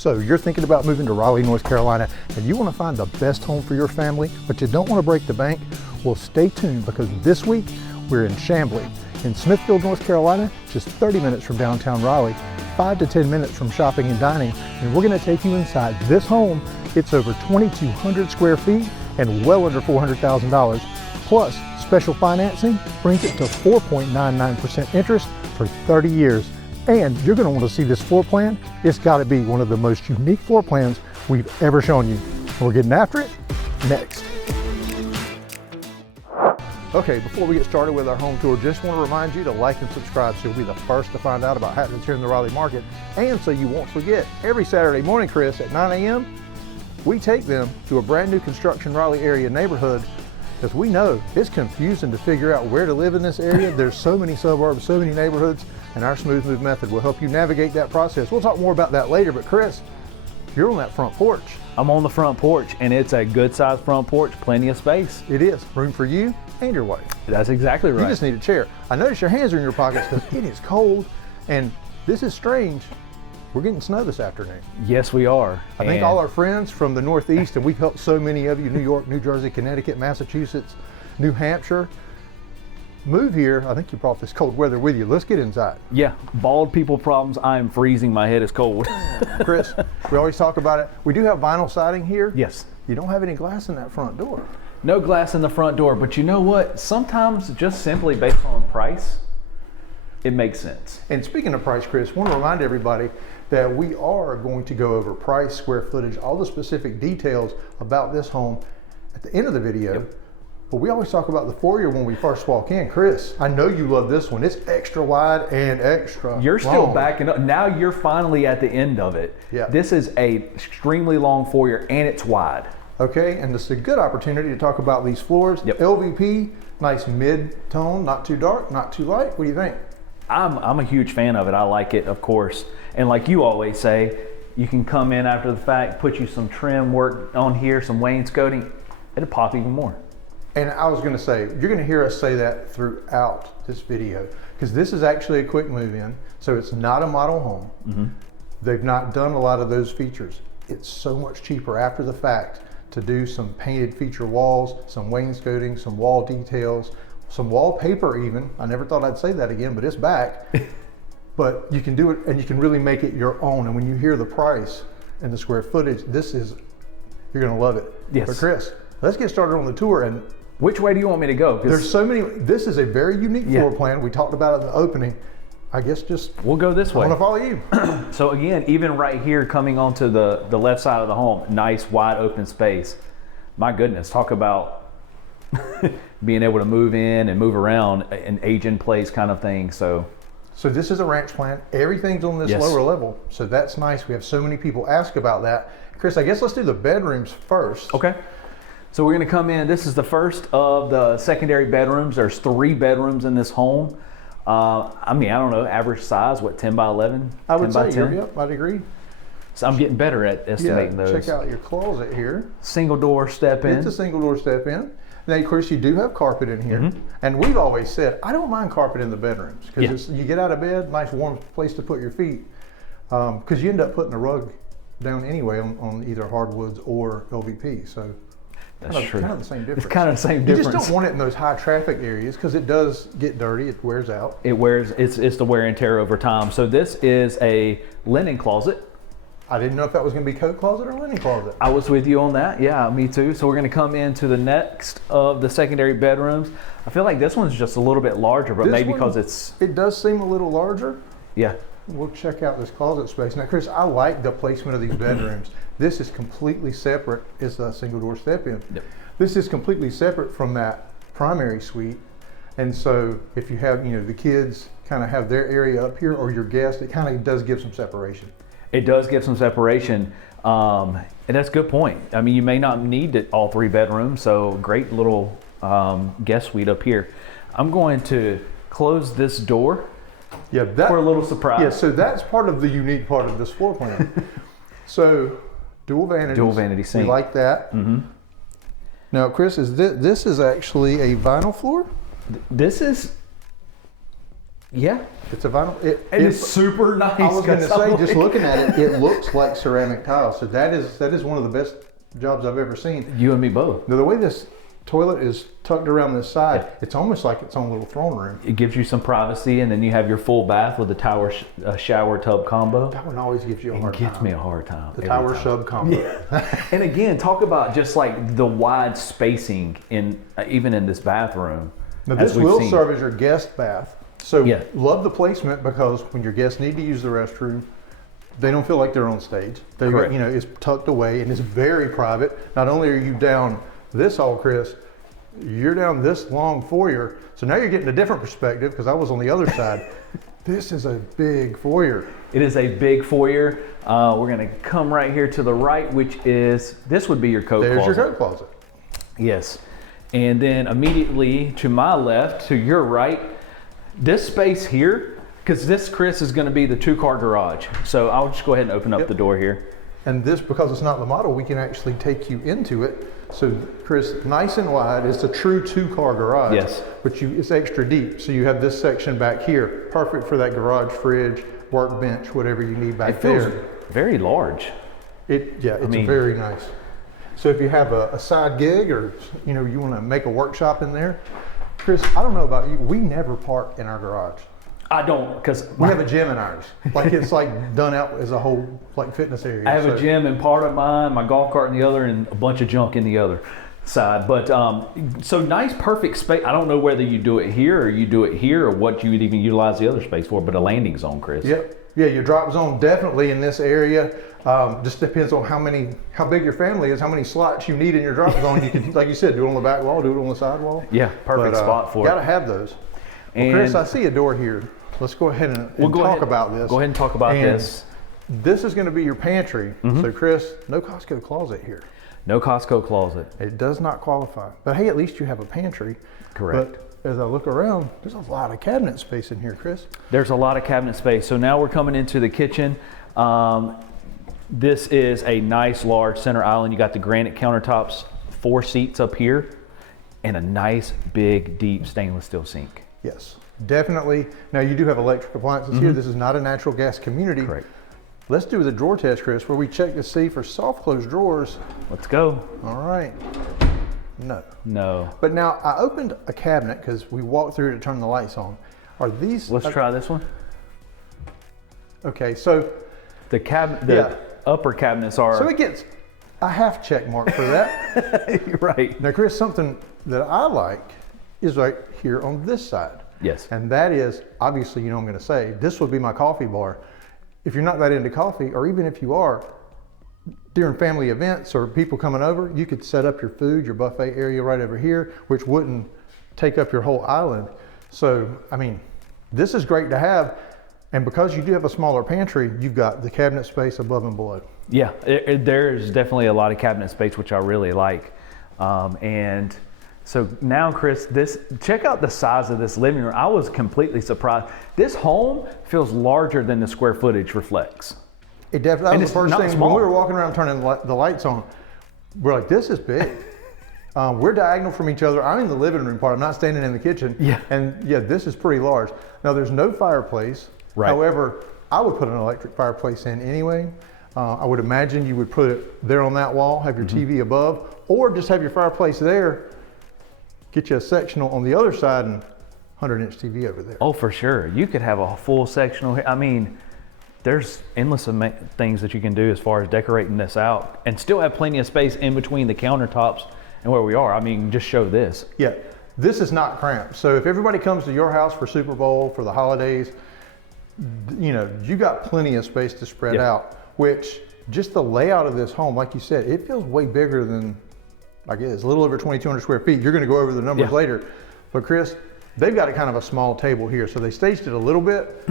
So you're thinking about moving to Raleigh, North Carolina, and you want to find the best home for your family, but you don't want to break the bank? Well, stay tuned, because this week we're in Chamblee, in Smithfield, North Carolina, just 30 minutes from downtown Raleigh, 5 to 10 minutes from shopping and dining, and we're going to take you inside this home. It's over 2,200 square feet and well under $400,000. Plus, special financing brings it to 4.99% interest for 30 years. And you're going to want to see this floor plan. It's got to be one of the most unique floor plans we've ever shown you. We're getting after it next. Okay, before we get started with our home tour, just want to remind you to like and subscribe so you'll be the first to find out about happenings here in the Raleigh market. And so you won't forget, every Saturday morning, Chris, at 9 a.m., we take them to a brand new construction Raleigh area neighborhood, because we know it's confusing to figure out where to live in this area. There's so many suburbs, so many neighborhoods, and our Smooth Move method will help you navigate that process. We'll talk more about that later, but Chris, you're on that front porch. I'm on the front porch, and it's a good sized front porch, plenty of space. It is, room for you and your wife. That's exactly right. You just need a chair. I notice your hands are in your pockets because it is cold, and this is strange. We're getting snow this afternoon. Yes, we are. I think all our friends from the Northeast, and we've helped so many of you, New York, New Jersey, Connecticut, Massachusetts, New Hampshire, move here. I think you brought this cold weather with you. Let's get inside. Yeah, bald people problems. I am freezing. My head is cold. Chris, we always talk about it. We do have vinyl siding here. Yes. You don't have any glass in that front door. No glass in the front door, but you know what? Sometimes just simply based on price, it makes sense. And speaking of price, Chris, I want to remind everybody that we are going to go over price, square footage, all the specific details about this home at the end of the video. Yep. But we always talk about the foyer when we first walk in. Chris, I know you love this one. It's extra wide and extra You're still long. backing up. Now you're finally at the end of it. Yeah. This is a extremely long foyer, and it's wide. Okay, and this is a good opportunity to talk about these floors. Yep. LVP, nice mid-tone, not too dark, not too light. What do you think? I'm a huge fan of it. I like it, of course. And like you always say, you can come in after the fact, put you some trim work on here, some wainscoting, it'll pop even more. And I was going to say, you're going to hear us say that throughout this video, because this is actually a quick move-in, so it's not a model home. Mm-hmm. They've not done a lot of those features. It's so much cheaper after the fact to do some painted feature walls, some wainscoting, some wall details, some wallpaper even. I never thought I'd say that again, but it's back. But you can do it, and you can really make it your own. And when you hear the price and the square footage, you're going to love it. Yes. But Chris, let's get started on the tour. And which way do you want me to go? there's so many. This is a very unique floor plan. We talked about it in the opening. I guess we'll go this way. I want to follow you. So again, even right here coming onto the left side of the home, nice wide open space. My goodness, talk about being able to move in and move around, an age in place kind of thing. So this is a ranch plan. Everything's on this lower level. So that's nice. We have so many people ask about that. Chris, I guess let's do the bedrooms first. Okay. So we're going to come in. This is the first of the secondary bedrooms. There's 3 bedrooms in this home. I mean, I don't know, average size, what, 10 by 11? I would 10 by say, 10? yep, I'd agree. So I'm getting better at estimating those. Check out your closet here. Single door step in. It's a single door step in. Now, of course, you do have carpet in here. Mm-hmm. And we've always said, I don't mind carpet in the bedrooms, because you get out of bed, nice warm place to put your feet, because you end up putting a rug down anyway on either hardwoods or LVP. So that's true. Kind of the same difference. It's kind of the same difference. You just don't want it in those high traffic areas, because it does get dirty. It wears out. It wears. It's the wear and tear over time. So this is a linen closet. I didn't know if that was going to be coat closet or linen closet. I was with you on that. Yeah, me too. So we're going to come into the next of the secondary bedrooms. I feel like this one's just a little bit larger, but maybe because it does seem a little larger. Yeah. We'll check out this closet space. Now, Chris, I like the placement of these bedrooms. This is completely separate. It's a single door step in. Yep. This is completely separate from that primary suite. And so if you have, the kids kind of have their area up here, or your guests, it kind of does give some separation. It does give some separation. And that's a good point. I mean, you may not need all 3 bedrooms, so great little guest suite up here. I'm going to close this door for a little surprise. Yeah, so that's part of the unique part of this floor plan. So dual vanities. Dual vanity sink. We like that. Mm-hmm. Now, Chris, this is actually a vinyl floor? This is Yeah. It's a vinyl. It's super nice. I was going to say, just looking at it, it looks like ceramic tile. So that is one of the best jobs I've ever seen. You and me both. Now, the way this toilet is tucked around this side, it's almost like its own little throne room. It gives you some privacy, and then you have your full bath with the tower shower tub combo. That one always gives you a hard time. It gives me a hard time. The tower sub combo. Yeah. And again, talk about just like the wide spacing in even in this bathroom. Now this will serve as your guest bath. So love the placement, because when your guests need to use the restroom, they don't feel like they're on stage. They're, you know, it's tucked away and it's very private. Not only are you down this hall, Chris, you're down this long foyer. So now you're getting a different perspective, because I was on the other side. This is a big foyer. It is a big foyer. We're gonna come right here to the right, which is, this would be your coat closet. There's your coat closet. Yes. And then immediately to my left, to your right, this space here, because this, Chris, is gonna be the 2-car garage. So I'll just go ahead and open up the door here. And this, because it's not the model, we can actually take you into it. So Chris, nice and wide. It's a true 2-car garage. Yes. But it's extra deep. So you have this section back here, perfect for that garage, fridge, workbench, whatever you need back there. It feels very large. It's very nice. So if you have a side gig, or you know, you want to make a workshop in there, Chris, I don't know about you, we never park in our garage. I don't, because we have a gym in ours. Like, it's like done out as a whole like fitness area. I have a gym in part of mine, my golf cart in the other, and a bunch of junk in the other side. But so nice, perfect space. I don't know whether you do it here or what you would even utilize the other space for, but a landing zone, Chris. Yep. Yeah, your drop zone definitely in this area. Just depends on how big your family is, how many slots you need in your drop zone. You can, like you said, do it on the back wall, do it on the side wall. Yeah, perfect spot for it. Gotta have those. Well, Chris, I see a door here. Let's go ahead and talk about this. Go ahead and talk about this. This is going to be your pantry. So Chris, no Costco closet here. No Costco closet. It does not qualify. But hey, at least you have a pantry. Correct. But as I look around, there's a lot of cabinet space in here, Chris. There's a lot of cabinet space. So now we're coming into the kitchen. This is a nice large center island. You got the granite countertops, 4 seats up here, and a nice big deep stainless steel sink. Yes. Definitely. Now you do have electric appliances here. This is not a natural gas community. Correct. Let's do the drawer test, Chris, where we check to see for soft close drawers. Let's go. All right. No. No. But now I opened a cabinet because we walked through to turn the lights on. Are these? Let's try this one. Okay, so the upper cabinets are. So it gets a half check mark for that. You're right. Now, Chris, something that I like is right here on this side. Yes. And that is, obviously, you know what I'm going to say, this would be my coffee bar. If you're not that into coffee, or even if you are, during family events or people coming over, you could set up your food, your buffet area right over here, which wouldn't take up your whole island. So, I mean, this is great to have. And because you do have a smaller pantry, you've got the cabinet space above and below. Yeah, there's definitely a lot of cabinet space, which I really like. And so now, Chris, check out the size of this living room. I was completely surprised. This home feels larger than the square footage reflects. It definitely, that was the first thing when we were walking around turning the lights on, we're like, this is big. We're diagonal from each other. I'm in the living room part. I'm not standing in the kitchen. Yeah. And yeah, this is pretty large. Now there's no fireplace. Right. However, I would put an electric fireplace in anyway. I would imagine you would put it there on that wall, have your TV above, or just have your fireplace there, get you a sectional on the other side and 100-inch TV over there. Oh, for sure. You could have a full sectional. I mean, there's endless things that you can do as far as decorating this out and still have plenty of space in between the countertops and where we are. I mean, just show this. Yeah, this is not cramped. So if everybody comes to your house for Super Bowl, for the holidays, you know, you got plenty of space to spread out, which just the layout of this home, like you said, it feels way bigger than, I guess, a little over 2,200 square feet. You're going to go over the numbers later. But Chris, they've got a kind of a small table here. So they staged it a little bit.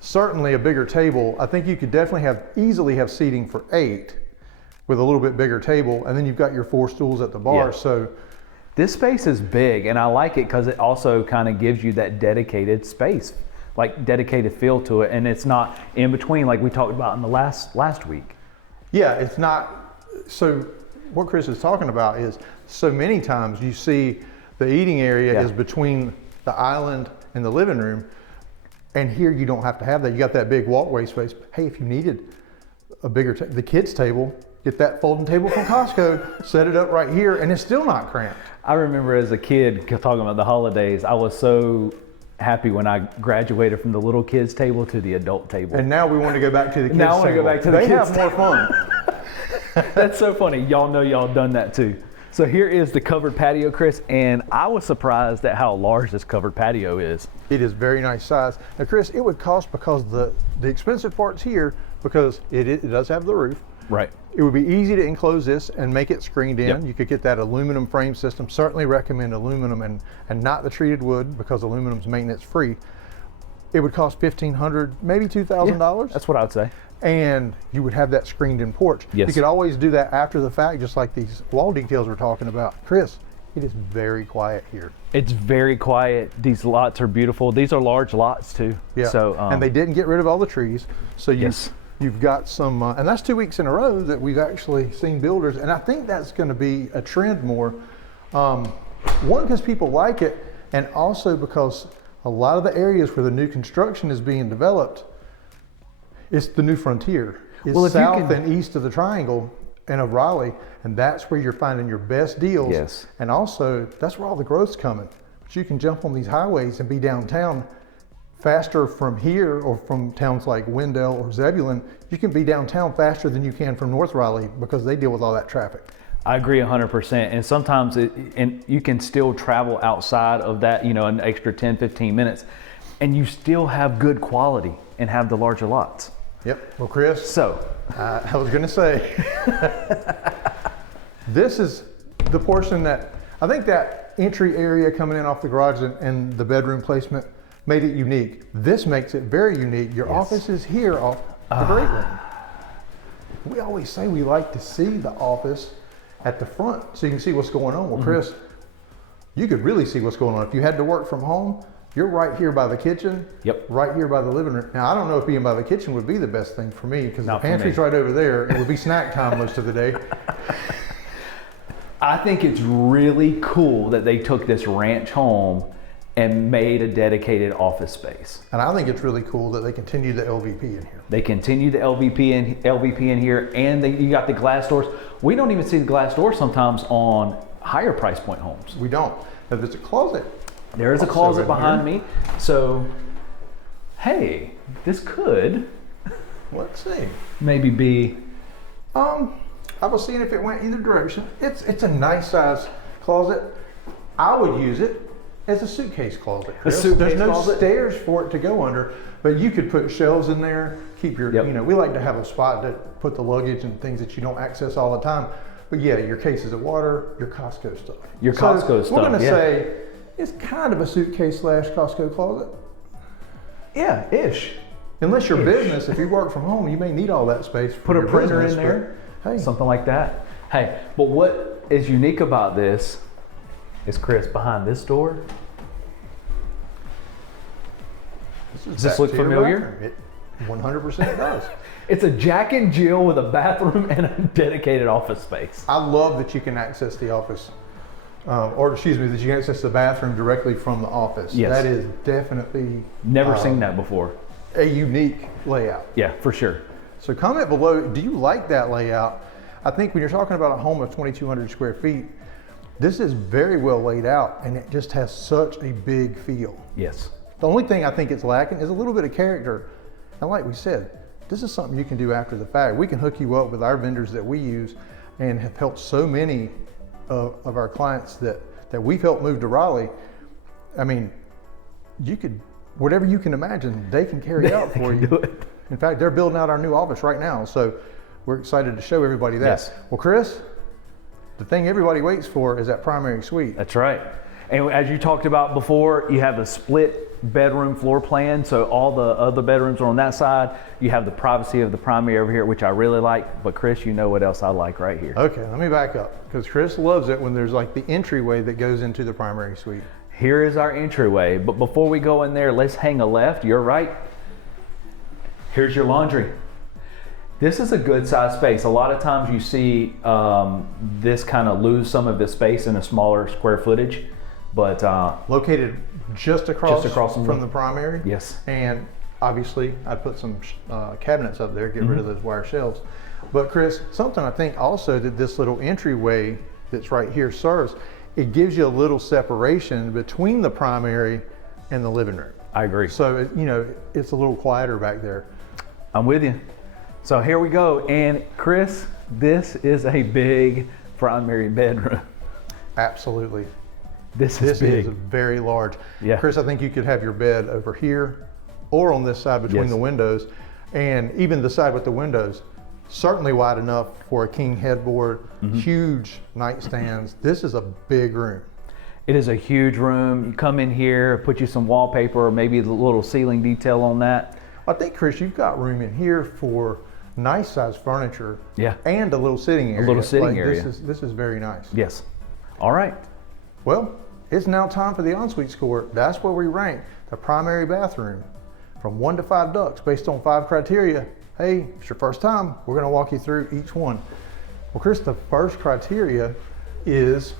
Certainly a bigger table. I think you could definitely easily have seating for 8 with a little bit bigger table. And then you've got your 4 stools at the bar. Yeah. So this space is big, and I like it because it also kind of gives you that dedicated space, like dedicated feel to it. And it's not in between like we talked about in the last week. Yeah, it's not. So what Chris is talking about is so many times you see the eating area is between the island and the living room. And here you don't have to have that. You got that big walkway space. Hey, if you needed a bigger, the kids' table, get that folding table from Costco, set it up right here, and it's still not cramped. I remember as a kid talking about the holidays, I was so happy when I graduated from the little kids' table to the adult table. And now we want to go back to the kids' now I want to table. go back to the they kids' have more fun. That's so funny. Y'all know y'all done that too. So here is the covered patio, Chris, and I was surprised at how large this covered patio is. It is very nice size. Now, Chris, it would cost, because the expensive part's here, because it does have the roof. Right. It would be easy to enclose this and make it screened in. Yep. You could get that aluminum frame system. Certainly recommend aluminum and not the treated wood, because aluminum's maintenance free. It would cost $1,500, maybe $2,000. Yeah, that's what I would say. And you would have that screened in porch. Yes. You could always do that after the fact, just like these wall details we're talking about. Chris, it is very quiet here. It's very quiet. These lots are beautiful. These are large lots too. Yeah. So and they didn't get rid of all the trees. So Yes. you've got some, and that's 2 weeks in a row that we've actually seen builders. And I think that's going to be a trend more. One, because people like it, and also because a lot of the areas where the new construction is being developed, it's the new frontier. It's Well, if you south can- and east of the triangle and of Raleigh, and that's where you're finding your best deals. Yes. And also, that's where all the growth's coming. But you can jump on these highways and be downtown faster from here, or from towns like Wendell or Zebulon. You can be downtown faster than you can from North Raleigh, because they deal with all that traffic. I agree 100%. And sometimes and you can still travel outside of that, an extra 10, 15 minutes, and you still have good quality and have the larger lots. Yep. Well, Chris, So I was going to say, this is the portion that I think that entry area coming in off the garage and the bedroom placement made it unique. This makes it very unique. Your office is here off the great room. We always say we like to see the office at the front so you can see what's going on. Well, Chris, you could really see what's going on. If you had to work from home, you're right here by the kitchen. Yep. Right here by the living room. Now, I don't know if being by the kitchen would be the best thing for me, because the Not for pantry's me. right over there. It would be snack time most of the day. I think it's really cool that they took this ranch home and made a dedicated office space. And I think it's really cool that they continue the LVP in here. They continue the LVP in here, and you got the glass doors. We don't even see the glass doors sometimes on higher price point homes. We don't. Now, there's a closet. There is a Also closet in behind here. me. So, hey, this could Let's see. maybe be. I was seeing if it went either direction. It's a nice size closet. I would use it as a suitcase closet. Chris. suitcase There's no closet? stairs for it to go under, but you could put shelves in there. Keep your, Yep. we like to have a spot to put the luggage and things that you don't access all the time. But yeah, your cases of water, your Costco stuff. Your Costco stuff, We're gonna yeah. say it's kind of a suitcase / Costco closet. Yeah, ish. Unless your business, if you work from home, you may need all that space. For Put a your printer in business, there, but, hey, something like that. Hey, but what is unique about this is, Chris, behind this door. Does this look back to your familiar? bathroom. It 100% does. It's a Jack and Jill with a bathroom and a dedicated office space. I love that you can access the office, that you can access the bathroom directly from the office. Yes. That is definitely Never seen that before. a unique layout. Yeah, for sure. So comment below, do you like that layout? I think when you're talking about a home of 2,200 square feet, this is very well laid out, and it just has such a big feel. Yes. The only thing I think it's lacking is a little bit of character. And like we said, this is something you can do after the fact. We can hook you up with our vendors that we use, and have helped so many of our clients that we've helped move to Raleigh. I mean, you could, whatever you can imagine, they can carry out for you. Do it. In fact, they're building out our new office right now. So we're excited to show everybody that. Yes. Well, Chris, the thing everybody waits for is that primary suite. That's right. And as you talked about before, you have the split bedroom floor plan. So all the other bedrooms are on that side. You have the privacy of the primary over here, which I really like. But Chris, you know what else I like right here. Okay, let me back up, because Chris loves it when there's like the entryway that goes into the primary suite. Here is our entryway. But before we go in there, let's hang a left. You're right. Here's your laundry. This is a good size space. A lot of times you see this kind of lose some of the space in a smaller square footage. But located just across from the primary. Yes. And obviously, I put some cabinets up there, get rid of those wire shelves. But Chris, something I think also that this little entryway that's right here serves, it gives you a little separation between the primary and the living room. I agree. So, you know, it's a little quieter back there. I'm with you. So here we go. And Chris, this is a big primary bedroom. Absolutely. This is big. Is very large. Yeah. Chris, I think you could have your bed over here or on this side between the windows, and even the side with the windows, certainly wide enough for a king headboard, huge nightstands. This is a big room. It is a huge room. You come in here, put you some wallpaper, or maybe a little ceiling detail on that. I think, Chris, you've got room in here for nice size furniture. Yeah. And a little sitting area. A little sitting area. This is very nice. Yes. All right. Well, it's now time for the ensuite score. That's where we rank the primary bathroom from 1 to 5 ducts based on 5 criteria. Hey, if it's your first time, we're going to walk you through each one. Well, Chris, the first criteria is,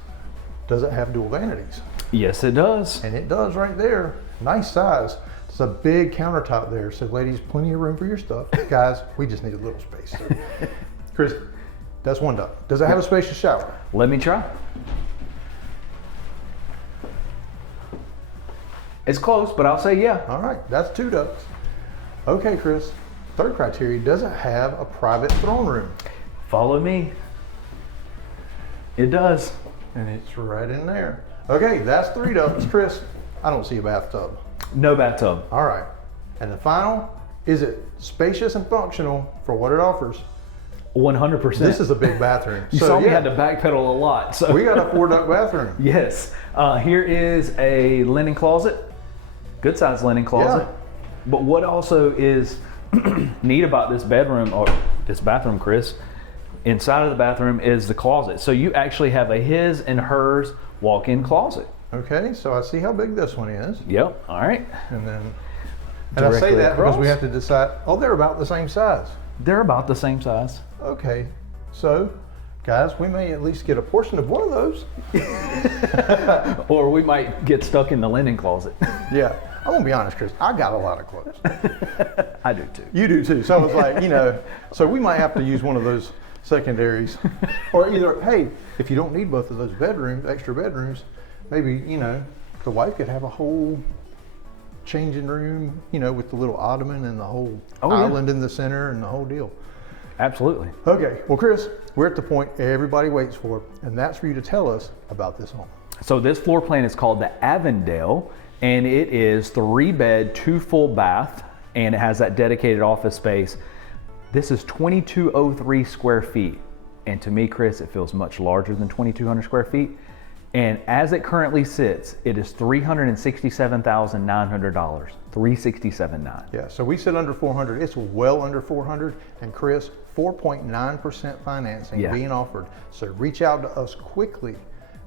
does it have dual vanities? Yes, it does. And it does right there. Nice size. It's a big countertop there. So ladies, plenty of room for your stuff. Guys, we just need a little space. So. Chris, that's 1 duct. Does it have a spacious shower? Let me try. It's close, but I'll say yeah. All right, that's 2 ducts. Okay, Chris, third criteria, does it have a private throne room? Follow me. It does. And it's right in there. Okay, that's 3 ducts. Chris, I don't see a bathtub. No bathtub. All right, and the final, is it spacious and functional for what it offers? 100%. This is a big bathroom. You saw me had to backpedal a lot. So we got a 4 duct bathroom. Yes. Here is a linen closet. Good sized linen closet. Yeah. But what also is neat about this bedroom, or this bathroom, Chris, inside of the bathroom is the closet. So you actually have a his and hers walk-in closet. Okay, so I see how big this one is. Yep. All right. And then, and I say that because we have to decide, oh, they're about the same size. They're about the same size. Okay, so guys, we may at least get a portion of one of those. Or we might get stuck in the linen closet. Yeah, I'm gonna be honest, Chris, I got a lot of clothes. I do too. You do too, so I was like, you know, so we might have to use one of those secondaries. Or either, hey, if you don't need both of those bedrooms, extra bedrooms, maybe, you know, the wife could have a whole changing room, you know, with the little ottoman and the whole island in the center and the whole deal. Absolutely. Okay, well, Chris, we're at the point everybody waits for, and that's for you to tell us about this home. So this floor plan is called the Avondale, and it is 3 bed, 2 full bath, and it has that dedicated office space. This is 2,203 square feet. And to me, Chris, it feels much larger than 2,200 square feet. And as it currently sits, it is $367,900, $367,900. Yeah, so we sit under 400. It's well under 400, and Chris, 4.9% financing being offered. So reach out to us quickly,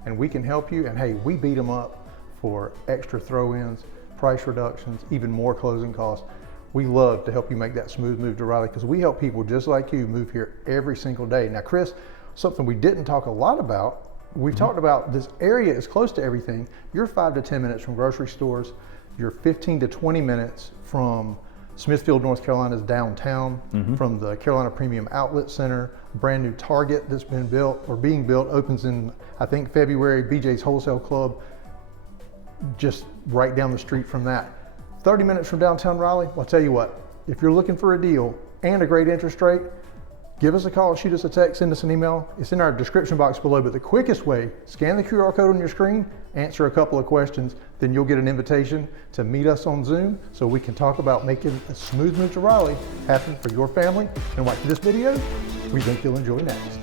and we can help you. And hey, we beat them up for extra throw-ins, price reductions, even more closing costs. We love to help you make that smooth move to Raleigh, because we help people just like you move here every single day. Now, Chris, something we didn't talk a lot about. We've talked about this area is close to everything. You're 5 to 10 minutes from grocery stores. You're 15 to 20 minutes from Smithfield, North Carolina's downtown, from the Carolina Premium Outlet Center, brand new Target that's been built or being built, opens in, I think, February. BJ's Wholesale Club, just right down the street from that. 30 minutes from downtown Raleigh. Well, I'll tell you what, if you're looking for a deal and a great interest rate, give us a call, shoot us a text, send us an email. It's in our description box below, but the quickest way, scan the QR code on your screen, answer a couple of questions, then you'll get an invitation to meet us on Zoom so we can talk about making a smooth move to Raleigh happen for your family. And watch this video, we think you'll enjoy next.